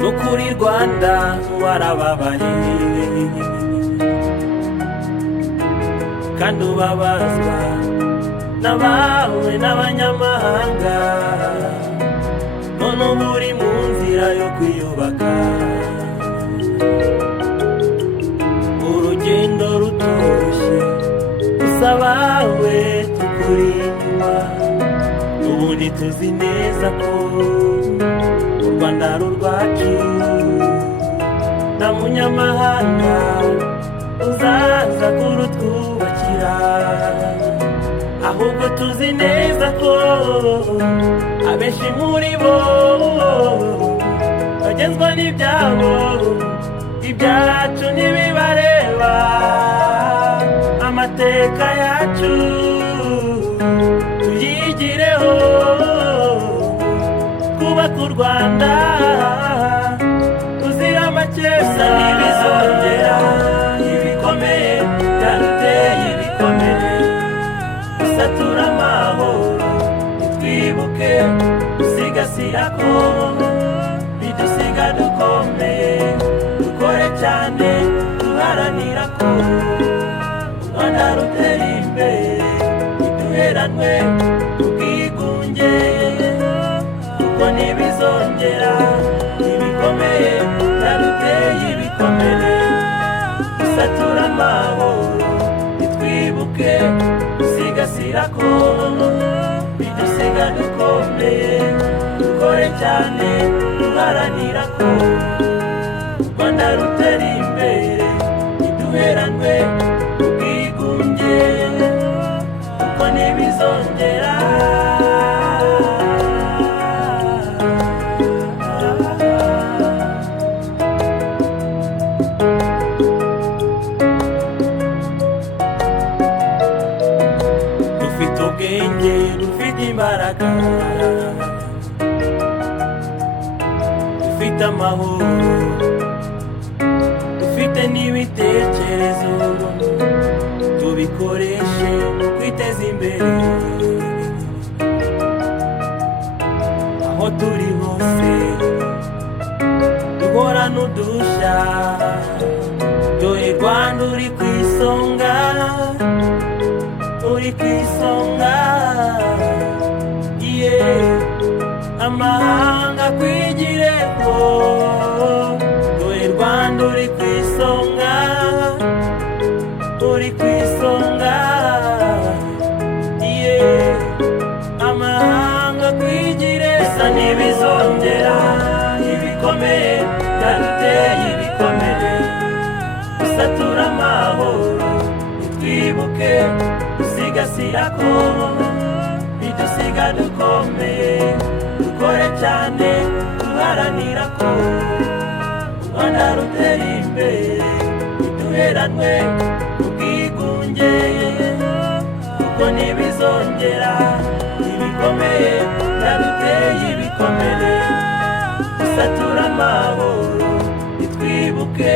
nukuri Rwanda warababaye kandi ubabazwa n'abawe n'abanyamahanga, none ubu uri mu nzira yo kwiyubaka. Urugendo rutoroshye gusa abawe tukuri inyuma, ubundi tuzi neza ko u Rwanda ari urwacu, nta munyamahanga uzaza kurutwubakira, ahubwo tuzi neza ko abenshi muri bo bagenzwa n'ibyabo, ibyacu ntibibareba. Amateka yacu tuyigireho, kubaka u Rwanda ruzira amakesa ntibizongera. Ibikomeye byaruteye ibikomere, gusatura amahoro nitwibuke gusigasira ko bidusiga dukomeye. Dukore cyane duharanira ko u Rwanda rutera imbere, ntiduheranwe ubwigunge kuko ntibizongera. Ibikomeye byaruteye ibikomere, gusatura amahoro nitwibuke gusigasira ko bidusiga dukomeye. Dukore cyane duharanira ko u Rwanda rutera imbere, ntiduheranwe ubwigunge kuko ntibizongera. Dufite ubwenge, dufite imbaraga, dufite amahoro, dufite n'ibitekerezo, tubikoreshe mu kwiteza imbere. Aho turi hose duhorana udushya, dore Rwanda uri ku isonga, uri ku isonga. Amahanga kwigireho, dore Rwanda uri ku isonga, uri ku isonga. Amahanga kwigire, bisa ntibizongera. Ibikomeye byaruteye ibikomere, gusatura amahoro nitwibuke gusigasira ko bidusiga dukomeye. Dukore cyane duharanira ko u Rwanda rutera imbere, ntiduheranwe ubwigunge kuko ntibizongera. Ibikomeye byaruteye ibikomere, gusatura amahoro nitwibuke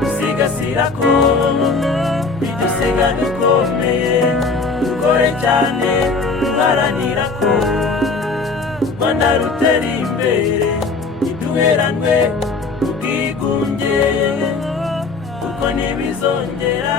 gusigasira ko bidusiga dukomeye. Dukore cyane duharanira ko u Rwanda rutera imbere, ntiduheranwe ubwigunge kuko ntibizongera.